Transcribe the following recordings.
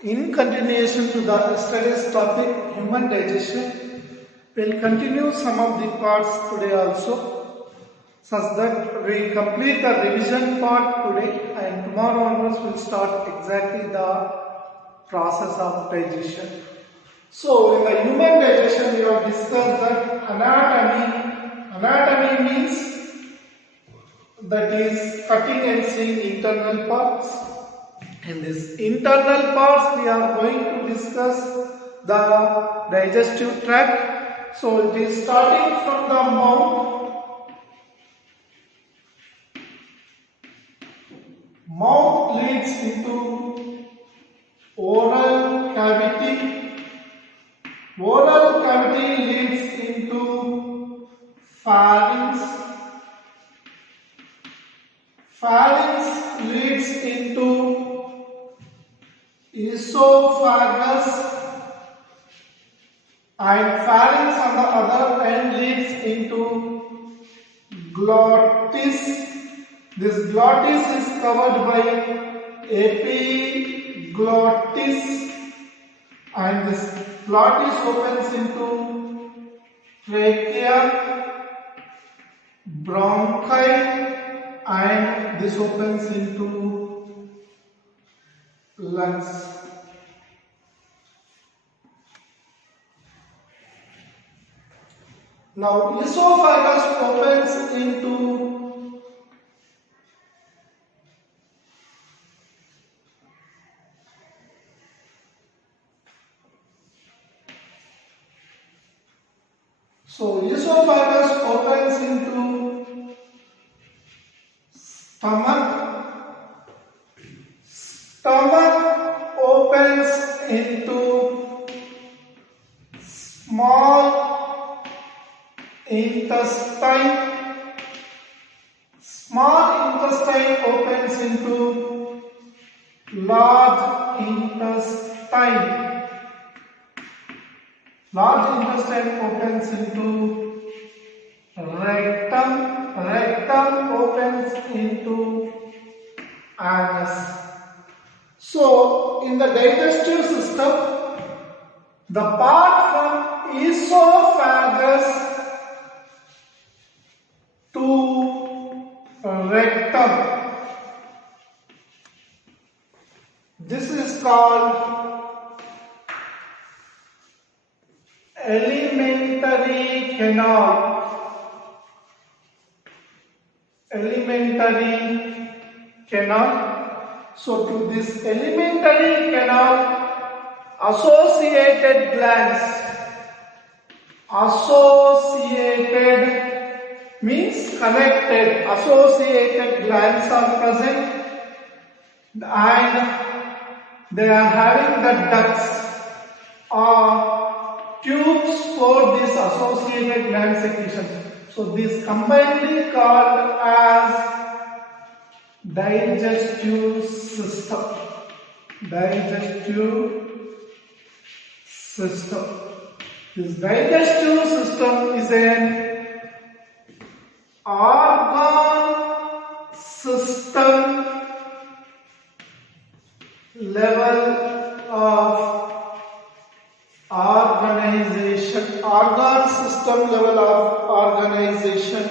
In continuation to the yesterday's topic, human digestion, we'll continue some of the parts today also, such that we complete the revision part today and tomorrow onwards we'll start exactly the process of digestion. So, in the human digestion, we have discussed that anatomy. Anatomy means that is cutting and seeing internal parts. In this internal parts, we are going to discuss the digestive tract. So, it is starting from the mouth. Mouth leads into oral cavity. Oral cavity leads into pharynx. Pharynx leads into esophagus, and pharynx on the other end leads into glottis. This glottis is covered by epiglottis, and this glottis opens into trachea, bronchi, and this opens into lungs. Now, esophagus opens into esophagus opens into stomach. Stomach opens into small intestine. Small intestine opens into large intestine. Large intestine opens into rectum. Rectum opens into anus. So, in the digestive system, the part from esophagus to rectum, this is called alimentary canal. Alimentary canal. So, to this alimentary canal, associated glands. Associated means connected. Associated glands are present, and they are having the ducts or tubes for this associated gland secretion. So, this combinedly called as digestive system. Digestive system. This digestive system is an organ system level of organization. Organ system level of organization.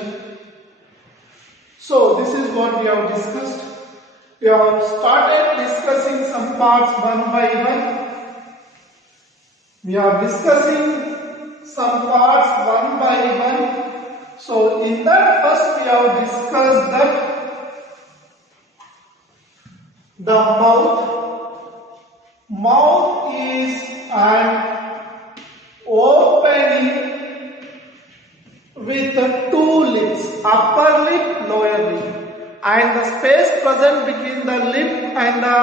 So, this is what we have discussed. We have started discussing some parts one by one. We are discussing some parts one by one. So, in that first we have discussed that the mouth is an opening with two lips, upper lip, lower lip, and the space present between the lip and the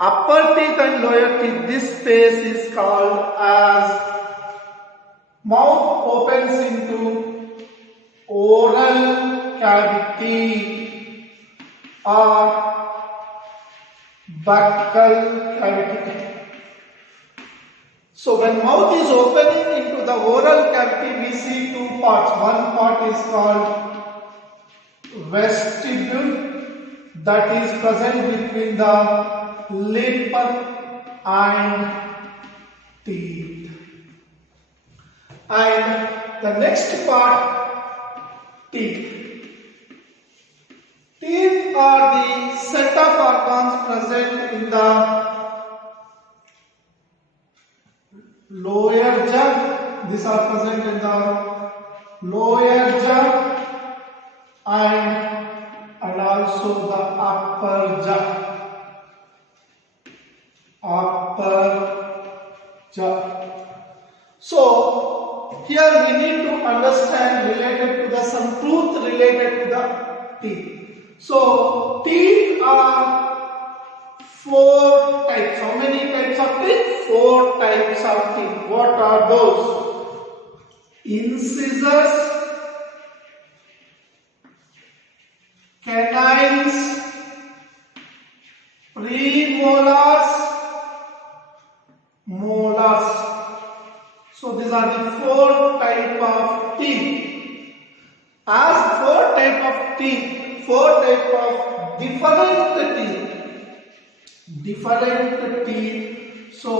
upper teeth and lower teeth, this space is called as mouth opens into oral cavity or buccal cavity. So, when mouth is opening into the oral cavity, we see two parts. One part is called vestibule, that is present between the lip and teeth. And the next part, teeth. Teeth are the set of organs present in the lower jaw. These are present in the lower jaw and also the upper jaw. So here we need to understand related to the some truth related to the teeth. So teeth are 4 types. How many types of teeth? 4 types of teeth. What are those? Incisors, canines, premolars, molars. So these are the 4 type of teeth. As 4 type of teeth, 4 type of different teeth. So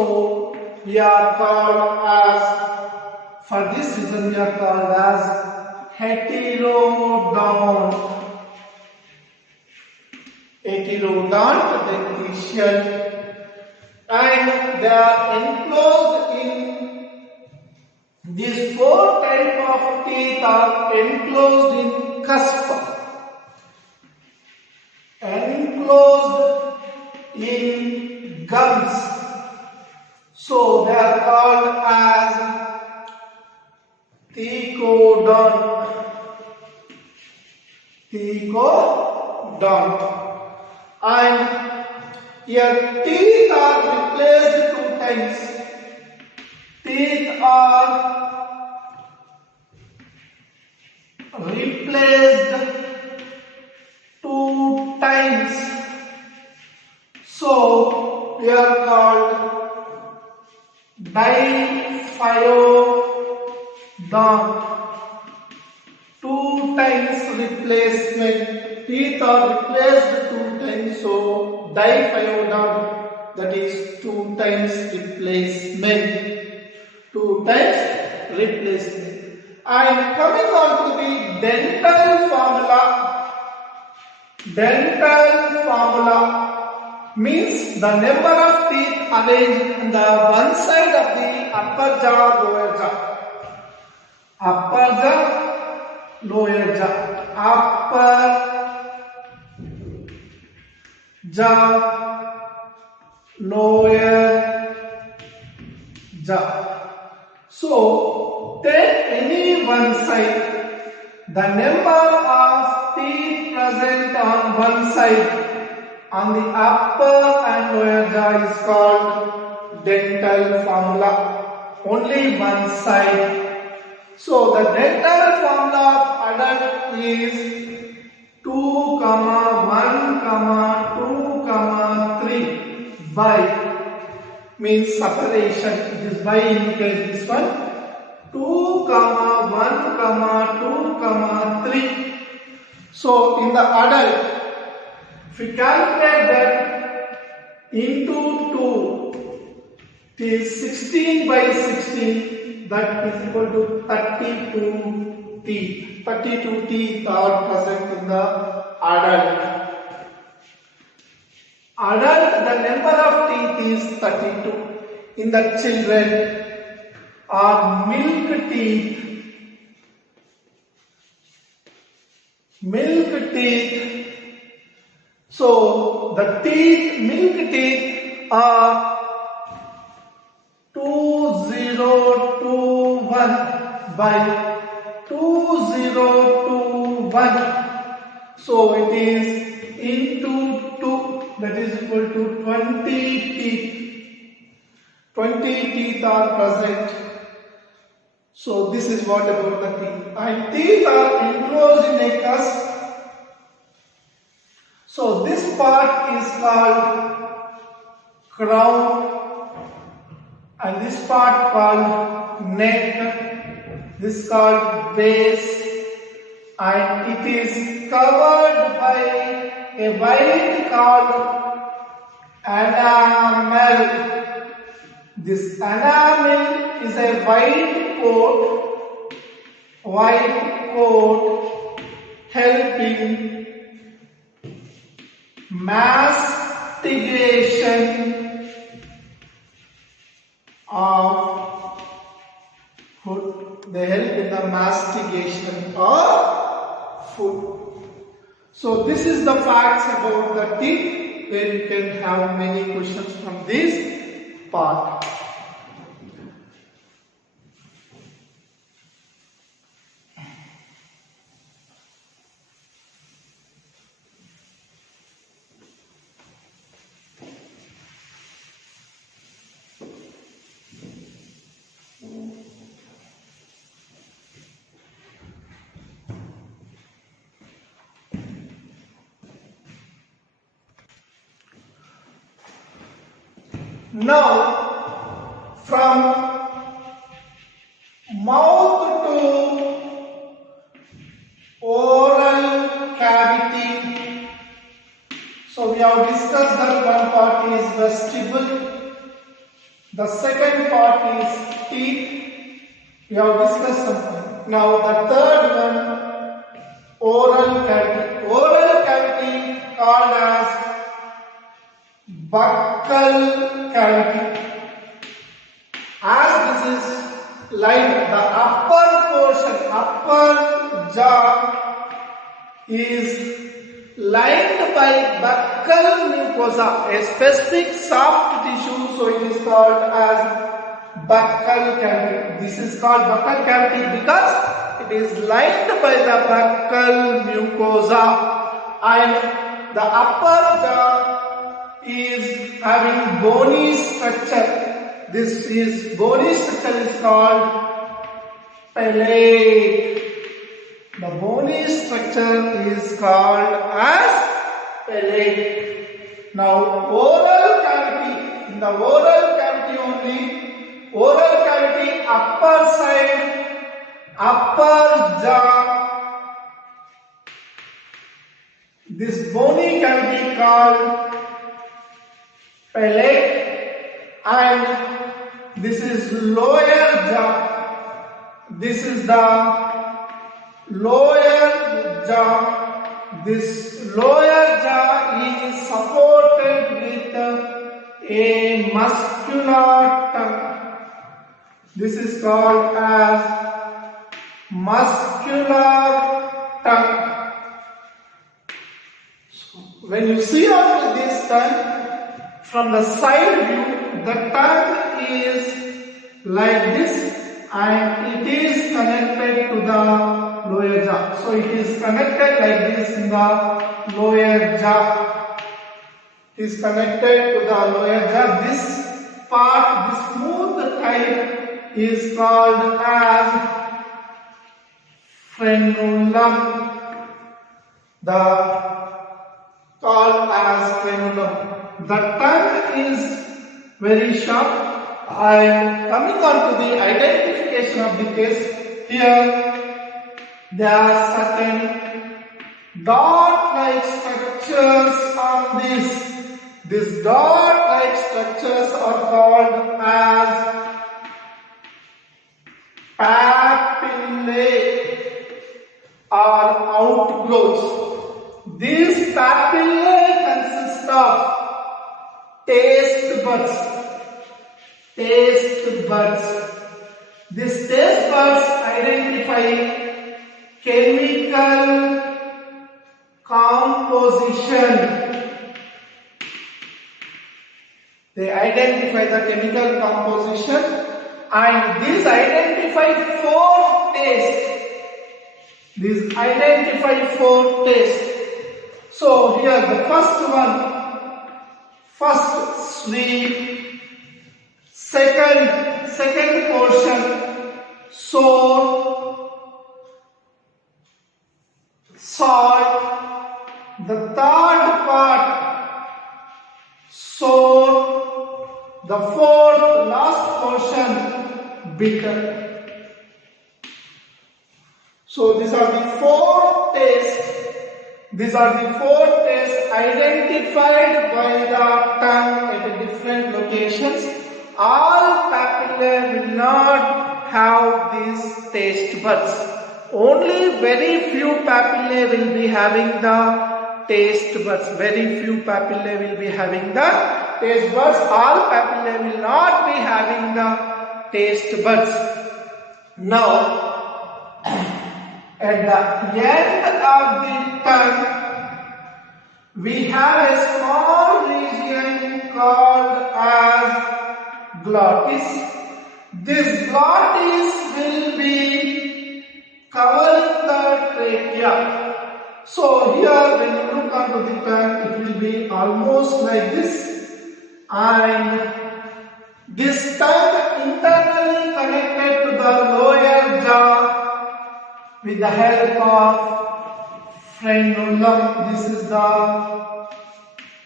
we are called as, for this reason we are called as heterodont dentition. And they are enclosed in, these 4 type of teeth are enclosed in cusp, enclosed in gums. So they are called as thecodont. And here teeth are replaced 2 times. Teeth are replaced 2 times. So we are called diphyodont. 2 times replacement. Teeth are replaced 2 times. So diphyodont, that is 2 times replacement. 2 times replacement. And coming on to the dental formula. Dental formula means the number of teeth arranged in the one side of the upper jaw, lower jaw. Upper jaw, lower jaw. Upper jaw, lower jaw. So take any one side, the number of teeth present on one side on the upper and lower jaw is called dental formula. Only one side. So the dental formula of adult is 2, 1, 2, 3. By means separation. It is by indicates this one. 2, 1, 2, 3. So in the adult, if we calculate that into 2, it is 16 by 16. That is equal to 32 teeth. 32 teeth are present in the adult. Adult, the number of teeth is 32. In the children are milk teeth. Milk teeth. So the teeth, milk teeth are 2021 by 2021. So it is into 2, that is equal to 20 teeth. 20 teeth are present. So this is what about the teeth. And teeth are enclosed in a cusp. So this part is called crown, and this part called neck. This is called base, and it is covered by a white called enamel. enamel is a white coat helping mastication of food. They help in the mastication of food. So this is the facts about the teeth, where you can have many questions from this part. Now, from mouth to oral cavity, so we have discussed that one part is vestibule, the second part is teeth, we have discussed something. Now the third one, oral cavity. Oral cavity called as buccal cavity. As this is like the upper portion, upper jaw is lined by buccal mucosa, a specific soft tissue, so it is called as buccal cavity. This is called buccal cavity because it is lined by the buccal mucosa, and the upper jaw is having bony structure. This bony structure is called palate. The bony structure is called as palate. Now oral cavity, in the oral cavity only, oral cavity upper side, upper jaw, this bony cavity called palate, and this is lower jaw. This is the lower jaw. This lower jaw is supported with a muscular tongue. This is called as muscular tongue. When you see after this tongue, from the side view, the tongue is like this and it is connected to the lower jaw. So it is connected like this in the lower jaw. It is connected to the lower jaw. This part, this smooth type is called as frenulum. Called as frenulum. The tongue is very sharp. I am coming on to the identification of the case. Here there are certain dot-like structures on this. These dot-like structures are called as papillae or outgrowths. These papillae consist of taste buds. Taste buds. These taste buds identify chemical composition. They identify the chemical composition, and these identify four tastes. These identify four tastes. So here the first one, first sweet, second portion sour, salt, the third part sour, the fourth last portion bitter. So these are the four tastes. These are the four tastes identified by the tongue at different locations. All not have these taste buds. Only very few papillae will be having the taste buds. Very few papillae will be having the taste buds. All papillae will not be having the taste buds. Now, at the end of the tongue, we have a small region called as glottis. This glottis will be covering the trachea. So here when you look onto the tongue, it will be almost like this, and this tongue internally connected to the lower jaw with the help of frenulum. This is the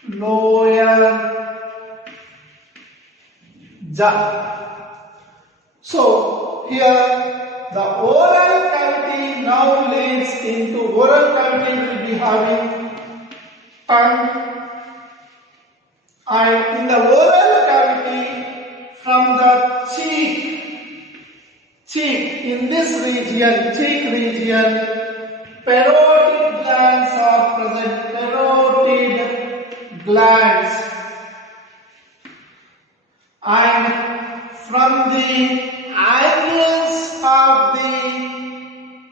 lower jaw. So here the oral cavity now leads into oral cavity will be having tongue, and in the oral cavity from the cheek in this region, cheek region, parotid glands are present. Parotid glands, and from the angles of the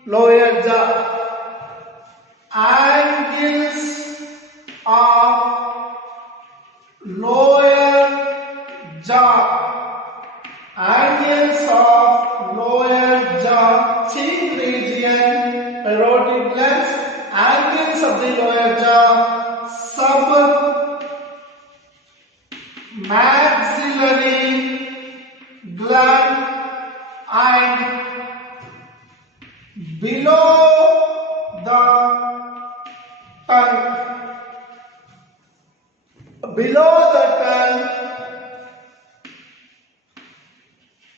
lower jaw, angles of lower jaw, angles of lower jaw, cheek region, parotid glands, angles of the lower jaw, submaxillary gland, and below the tongue. Below the tongue,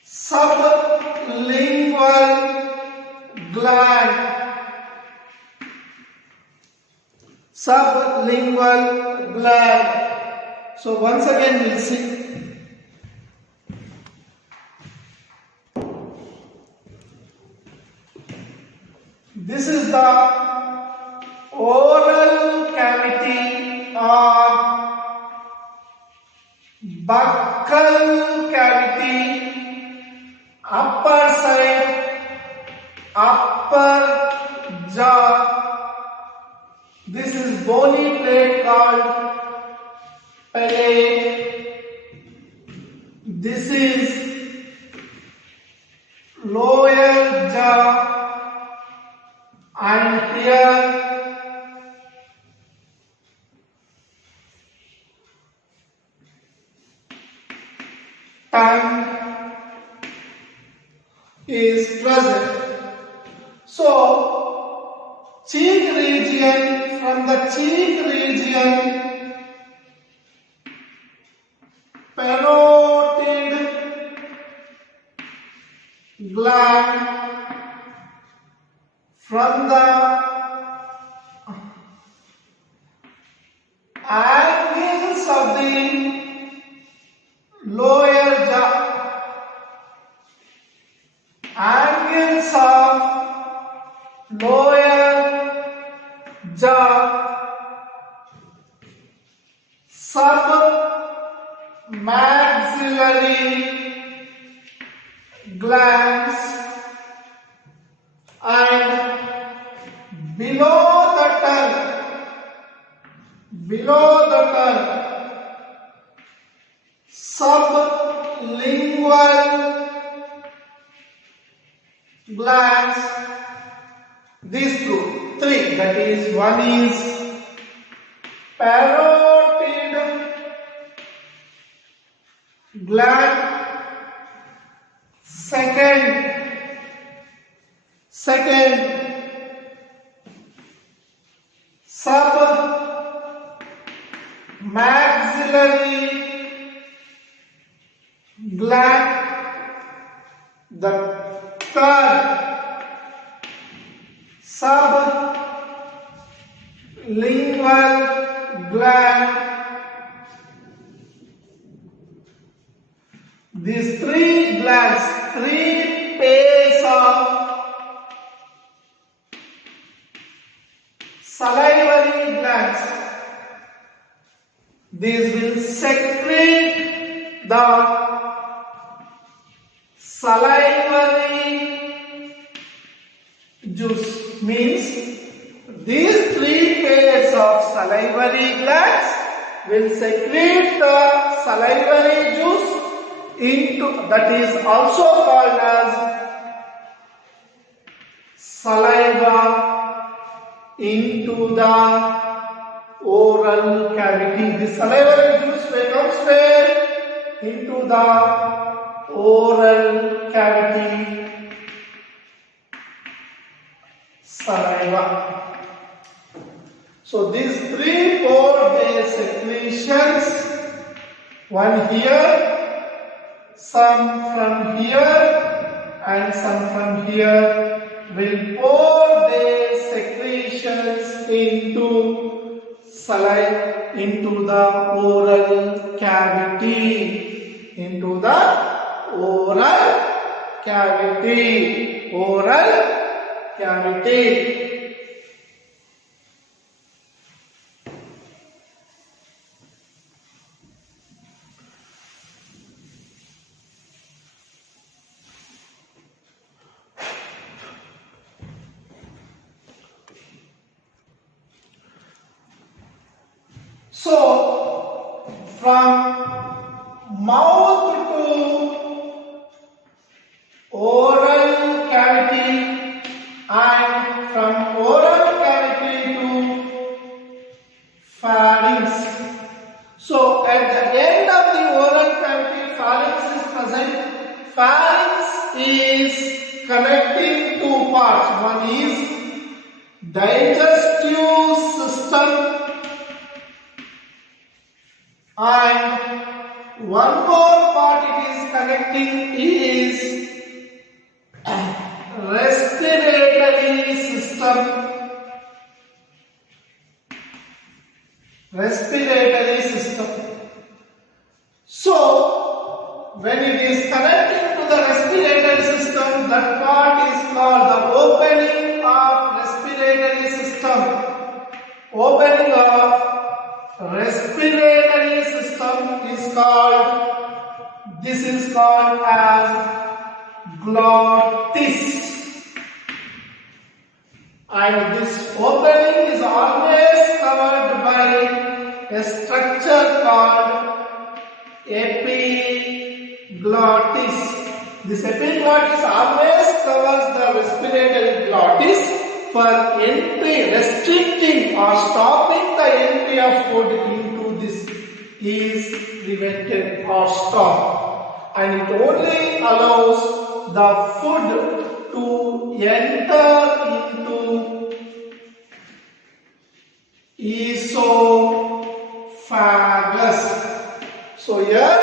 sublingual gland. Sublingual gland. So once again we'll see. This is the oral cavity or buccal cavity, upper side, upper jaw. This is bony plate called palate. This is lower jaw, and here tongue is present. So cheek region, from the cheek region, parotid gland, from the angles of the lower jaw, angles of lower jaw, submaxillary glands, and below the tongue, sublingual glands. These three, that is, one is parotid gland, second submaxillary gland, the third sublingual gland. These three glands three pairs of salivary glands. These will secrete the salivary juice. Means these three pairs of salivary glands will secrete the salivary juice into, that is also called as saliva, into the oral cavity. The salivary juice comes where? Into the oral cavity. Saliva. So these three pour their secretions, one here, some from here and some from here, will pour their secretions into saliva, into the oral cavity, into the oral cavity, oral cavity. So, from mouth to oral cavity and from oral cavity to pharynx. So, at the end of the oral cavity, pharynx is present. Pharynx is connecting two parts. One is digestive system, and one more part it is connecting is respiratory system. Respiratory system. So, when it is connecting to the respiratory system, that part is called the opening of respiratory system. Opening of respiratory system is called, this is called as glottis. And this opening is always covered by a structure called epiglottis. This epiglottis always covers the respiratory glottis for entry, restricting or stopping the entry of food into this is prevented or stopped, and it only allows the food to enter into esophagus. So here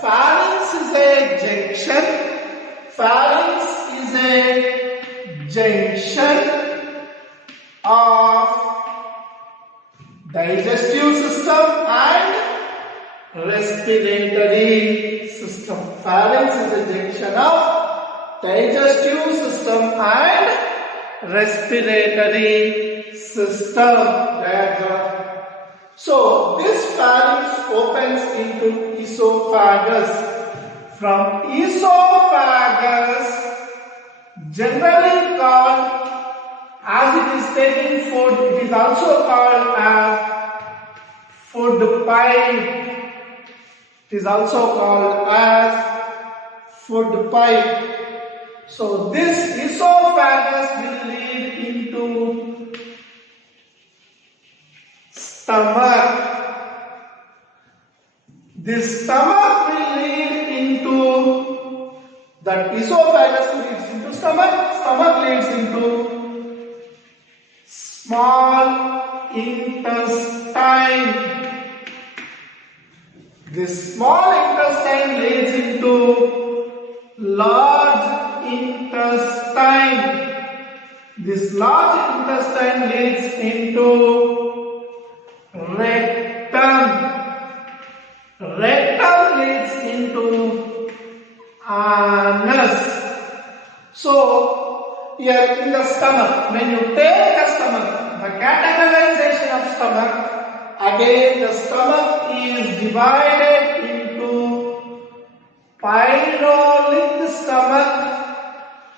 pharynx is a junction. Pharynx is a junction of digestive system and respiratory system. Pharynx is a junction of digestive system and respiratory system. So this pharynx opens into esophagus. From esophagus, generally called, as it is taking food, it is also called as food pipe. It is also called as food pipe. So this esophagus will lead into stomach. This stomach will lead into, that esophagus leads into stomach, stomach leads into small intestine. This small intestine leads into large intestine. This large intestine leads into rectum. Rectum leads into anus. here in the stomach. When you take the stomach, the categorization of stomach, again the stomach is divided into pyrolic stomach,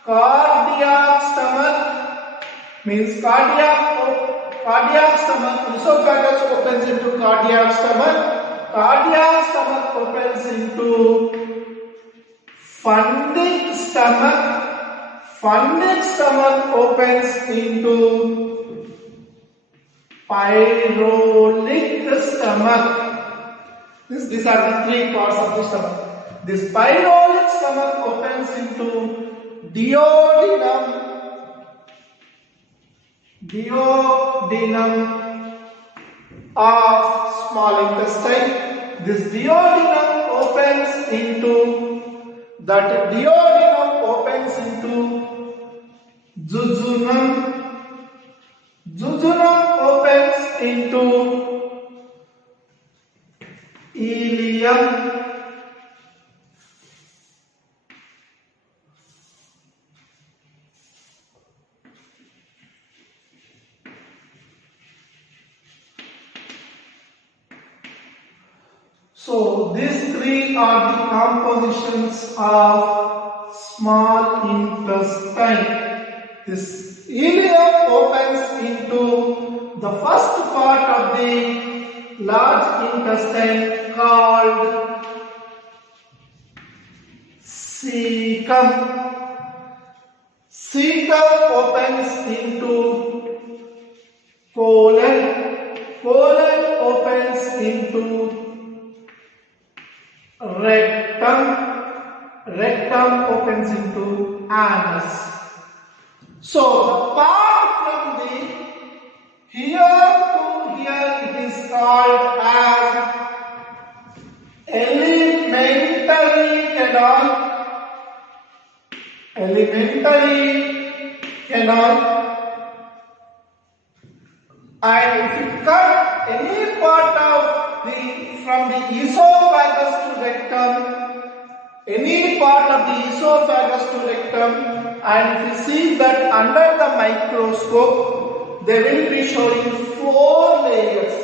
cardiac stomach, means cardiac stomach, esophagus opens into cardiac stomach opens into fundic stomach opens into pyrolic stomach. These are the three parts of the stomach. This pyrolic stomach opens into duodenum of small intestine. This duodenum opens into jejunum. Jejunum opens into ileum. So these three are the compositions of small intestine. This ileum opens into the first part of the large intestine called cecum. Cecum opens into colon. Colon opens into rectum. Rectum opens into anus. So the part from the here to here it is called as alimentary canal. And if you cut any part of from the esophagus to rectum, and if you see that under the microscope, they will be showing 4 layers.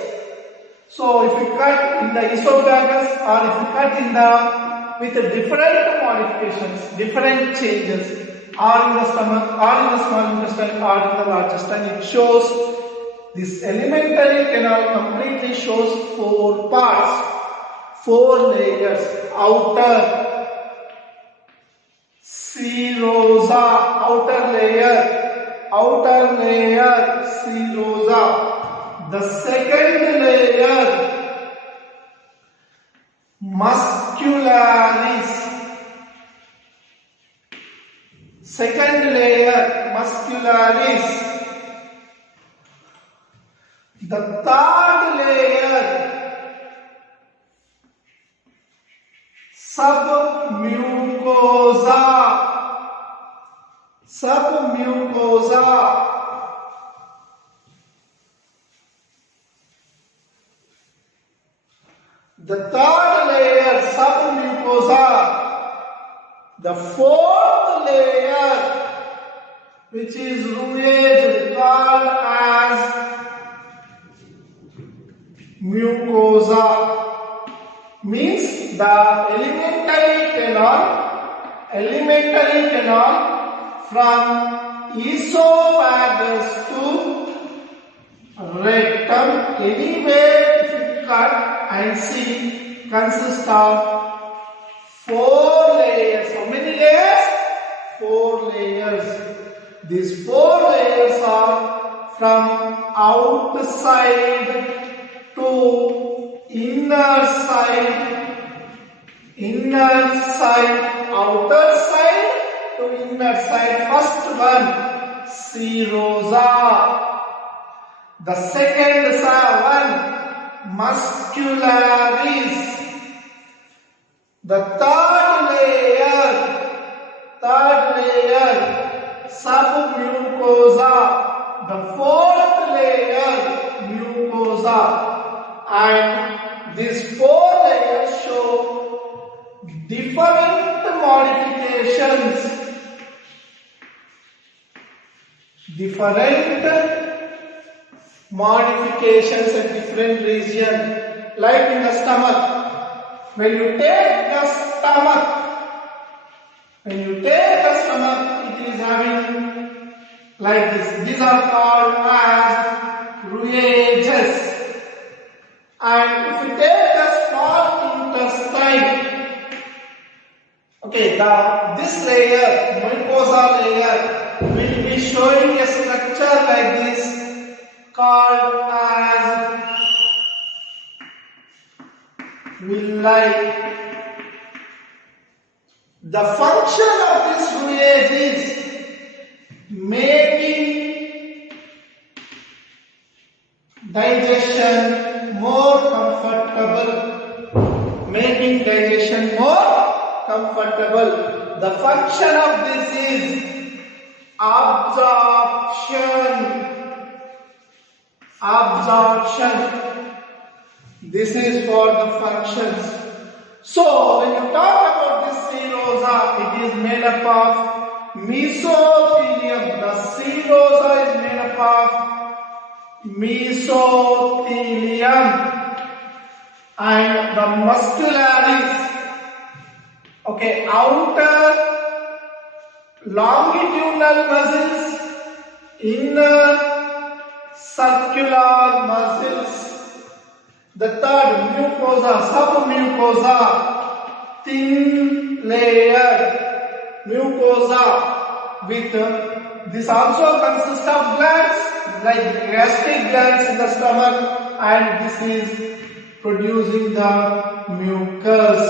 So if you cut in the esophagus, or if you cut with different modifications, different changes, or in the stomach, or in the small intestine, or in the large intestine, it shows this alimentary canal completely shows 4 parts, 4 layers. Outer serosa, outer layer serosa. The second layer muscularis. The third layer submucosa. The third layer submucosa. The fourth layer, which is called as mucosa, means the alimentary canal from esophagus to rectum, anywhere if you cut and see, consists of 4 layers. How many layers? 4 layers. These 4 layers are from outside to inner side, outer side to inner side. First one, serosa. The second one, muscularis. The third layer, submucosa. The fourth layer, mucosa. And these 4 layers show different modifications. different modifications in different region, like in the stomach. When you take the stomach, it is having like this. These are called as rouages. And if you take the small intestine, okay, this layer, mucosa layer, will be showing a structure like this called as villi. The function of this rouage is making digestion more comfortable. The function of this is absorption. This is for the functions. So when you talk about this serosa, it is made up of mesothelium. The serosa is made up of mesothelium and the muscularis. Okay, outer longitudinal muscles, inner circular muscles. The third, mucosa, submucosa, thin layer mucosa with this also consists of glands like gastric glands in the stomach, and this is producing the mucus.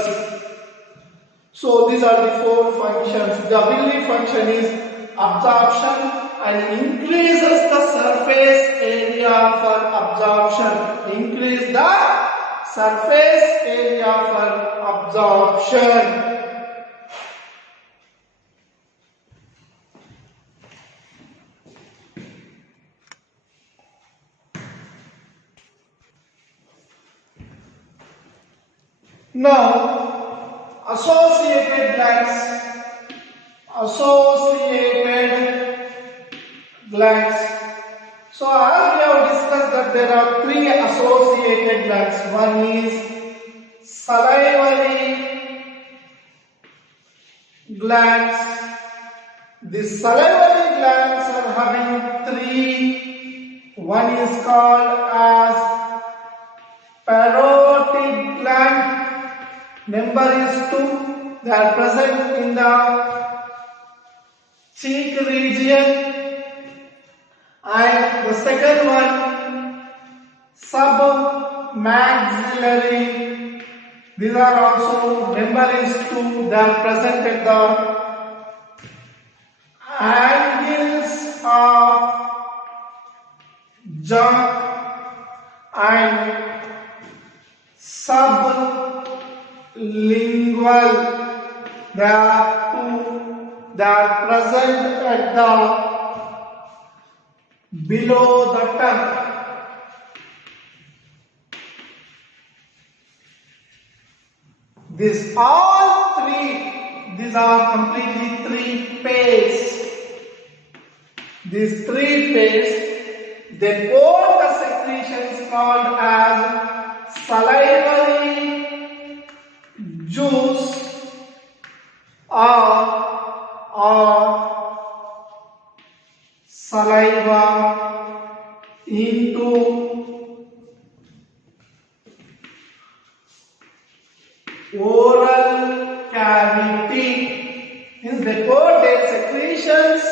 So these are the four functions. The villi function is absorption and increases the surface area for absorption. Increase the surface area for absorption. Now, associated glands. So as we have discussed that there are three associated glands. One is salivary glands. The salivary glands are having three. One is called as parotid gland. Number is 2. They are present in the cheek region. And the second one, submaxillary. These are also, number is 2. They are present at the angles of jaw and sublingual. They are present at the below the tongue. These are completely three pairs. These three pairs, they both the secretions called as salivary juice or saliva into oral cavity. Means they pour their secretions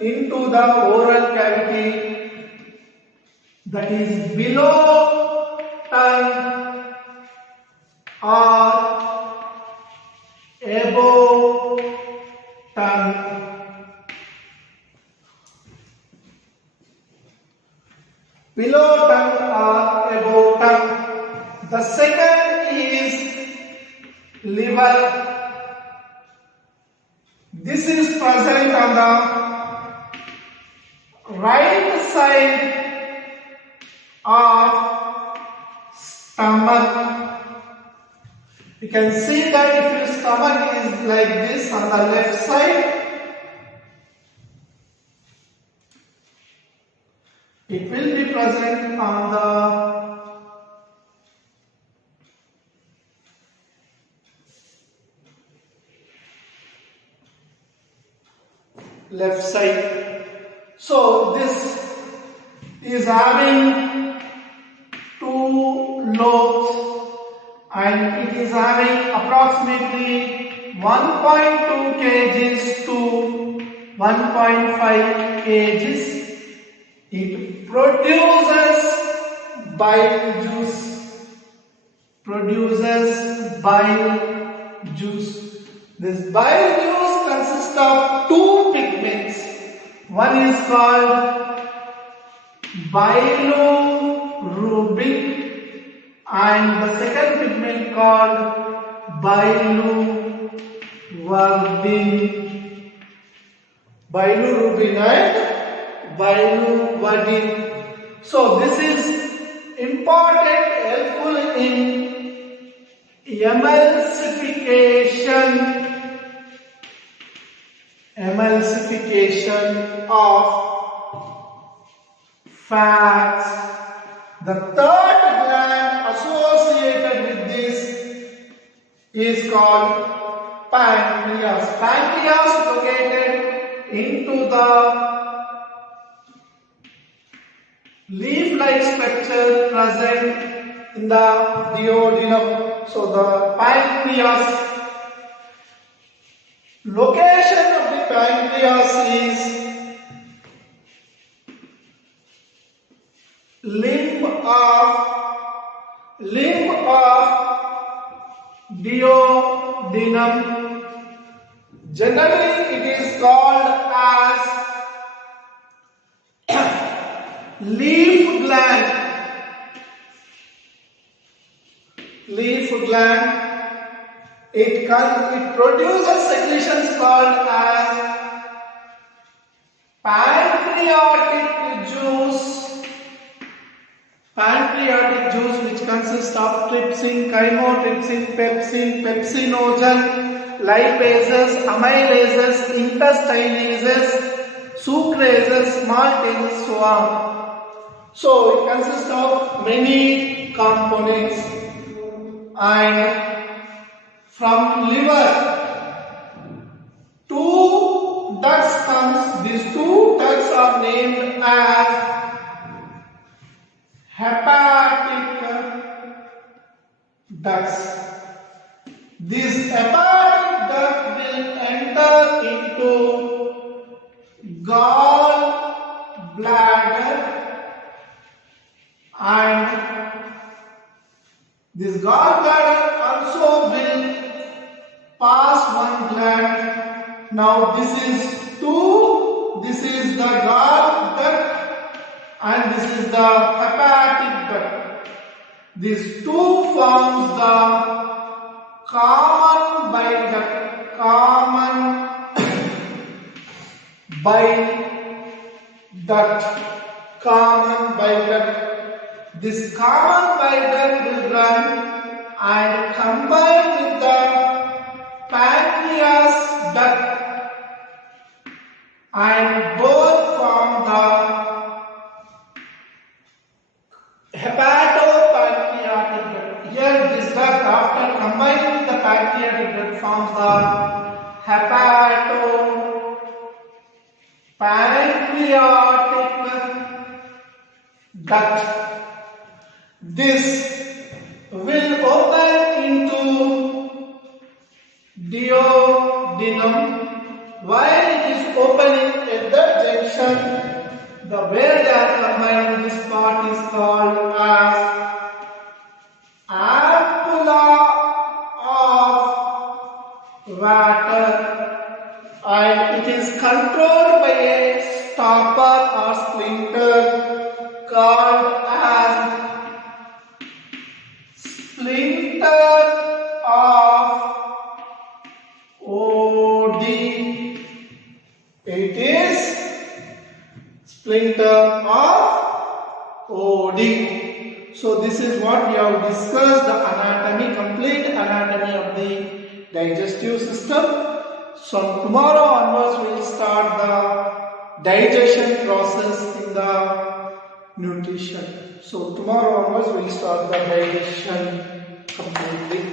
into the oral cavity, that is below tongue or above tongue. Below tongue or above tongue. The second is liver. This is present on the right side of stomach. You can see that if your stomach is like this on the left side, on the left side. So this is having two lobes and it is having approximately 1.2 kgs to 1.5 kgs. It produces bile juice. This bile juice consists of two pigments. One is called bilirubin and the second pigment called biliverdin. Bilirubin and biliverdin. So this is important, helpful in emulsification of fats. The third gland associated with this is called pancreas. Pancreas located into the leaf-like structure present in the duodenum. So the pancreas, location of the pancreas is limb of duodenum. Generally it is called as leaf gland. It produces secretions called as pancreatic juice which consists of trypsin, chymotrypsin, pepsin, pepsinogen, lipases, amylases, intestinases, sucrases, maltases, so on. So it consists of many components. And from liver, two ducts comes. These two ducts are named as hepatic ducts. This hepatic duct will enter into gallbladder, and this gallbladder also will pass one gland. Now this is the gall duct and this is the hepatic duct. These two forms the common bile duct. This common bile duct will run and combine with the pancreas duct, and both form the hepatopancreatic duct. Here this duct, after combining with the pancreatic duct, forms the hepatopancreatic duct. This will open into duodenum. While it is opening at that junction, where they are combining, this part is called as ampulla of water, and it is controlled by a stopper or splinter called as splinter of OD. It is splinter of OD. So this is what we have discussed, the anatomy, complete anatomy of the digestive system. So tomorrow onwards we will start the digestion process in the nutrition. So tomorrow onwards we'll start the digestion completely.